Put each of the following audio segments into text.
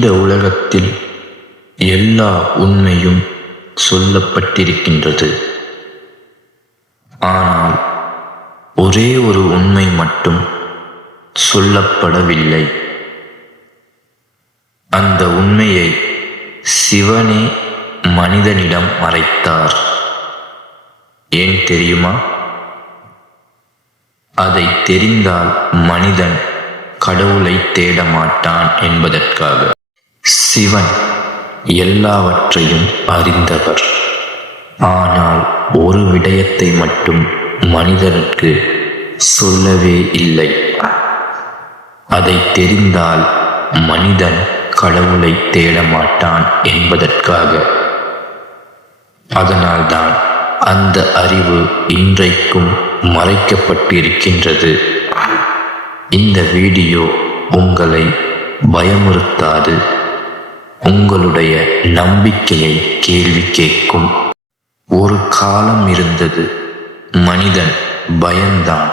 இந்த உலகத்தில் எல்லா உண்மையும் சொல்லப்பட்டிருக்கின்றது. ஆனால் ஒரே ஒரு உண்மை மட்டும் சொல்லப்படவில்லை. அந்த உண்மையை சிவனே மனிதனிடம் மறைத்தார். ஏன் தெரியுமா? அதை தெரிந்தால் மனிதன் கடவுளை தேட மாட்டான் என்பதற்காக. சிவன் எல்லாவற்றையும் அறிந்தவர். ஆனால் ஒரு விடயத்தை மட்டும் மனிதனுக்கு சொல்லவே இல்லை. அதை தெரிந்தால் மனிதன் கடவுளை தேட மாட்டான் என்பதற்காக. அதனால்தான் அந்த அறிவு இன்றைக்கும் மறைக்கப்பட்டிருக்கின்றது. இந்த வீடியோ உங்களை பயமுறுத்தாது. உங்களுடைய நம்பிக்கையை கேள்வி கேட்கும். ஒரு காலம் இருந்தது. மனிதன் பயந்தான்.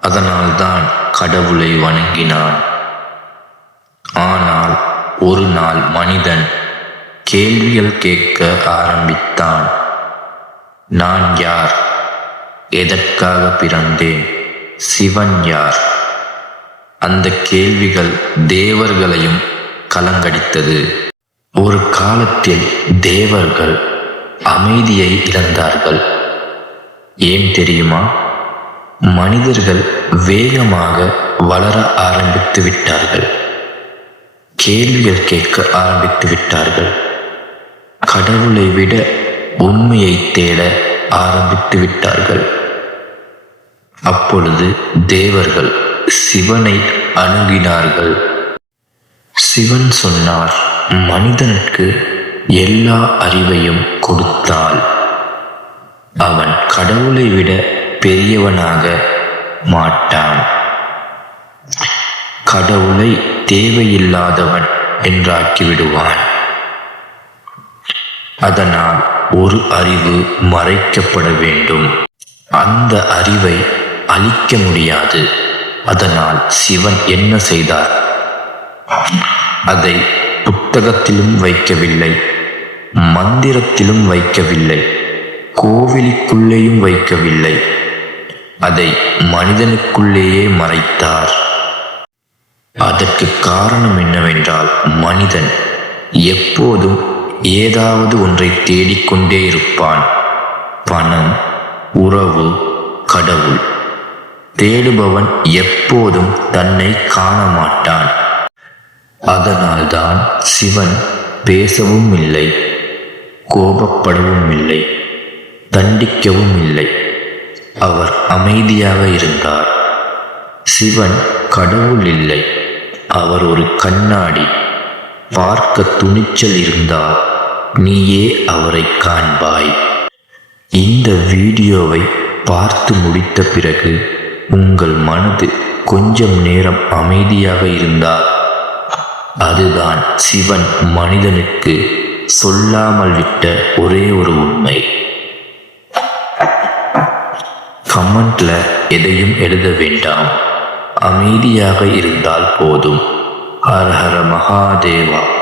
அதனால்தான் கடவுளை வணங்கினான். ஆனால் ஒரு நாள் மனிதன் கேள்விகள் கேட்க ஆரம்பித்தான். நான் யார்? எதற்காக பிறந்தேன்? சிவன் யார்? அந்த கேள்விகள் தேவர்களையும் கலங்கடித்தது. ஒரு காலத்தில் தேவர்கள் அமைதியை இழந்தார்கள். ஏன் தெரியுமா? மனிதர்கள் வேகமாக வளர ஆரம்பித்து விட்டார்கள். கேள்விகள் கேட்க ஆரம்பித்து விட்டார்கள். கடவுளை விட உண்மையை தேட ஆரம்பித்து விட்டார்கள். அப்பொழுது தேவர்கள் சிவனை அணுகினார்கள். சிவன் சொன்னார் மனிதனுக்கு எல்லா அறிவையும் கொடுத்தால் அவன் கடவுளை விட பெரியவனாக மாட்டான். கடவுளை தேவையில்லாதவன் என்றாக்கி விடுவான். அதனால் ஒரு அறிவு மறைக்கப்பட வேண்டும். அந்த அறிவை அழிக்க முடியாது. அதனால் சிவன் என்ன செய்தார்? அதை புத்தகத்திலும் வைக்கவில்லை மந்திரத்திலும் வைக்கவில்லை கோவிலுக்குள்ளேயும் வைக்கவில்லை. அதை மனிதனுக்குள்ளேயே மறைத்தார். அதற்கு காரணம் என்னவென்றால் மனிதன் எப்போதும் ஏதாவது ஒன்றை தேடிக்கொண்டே இருப்பான். பணம் உறவு கடவுள். தேடுபவன் எப்போதும் தன்னை காண மாட்டான் அதனால்தான் சிவன் பேசவும் இல்லை கோபப்படவும் இல்லை தண்டிக்கவும் இல்லை அவர் அமைதியாக இருந்தார். சிவன் கடவுள் இல்லை அவர் ஒரு கண்ணாடி. பார்க்க துணிச்சல் இருந்தால் நீயே அவரை காண்பாய். இந்த வீடியோவை பார்த்து முடித்த பிறகு உங்கள் மனது கொஞ்சம் நேரம் அமைதியாக இருந்தால் அதுதான் சிவன் மனிதனுக்கு சொல்லாமல் விட்ட ஒரே ஒரு உண்மை. கமெண்ட்ல எதையும் எழுத வேண்டாம். அமைதியாக இருந்தால் போதும். ஹர ஹர மகாதேவா.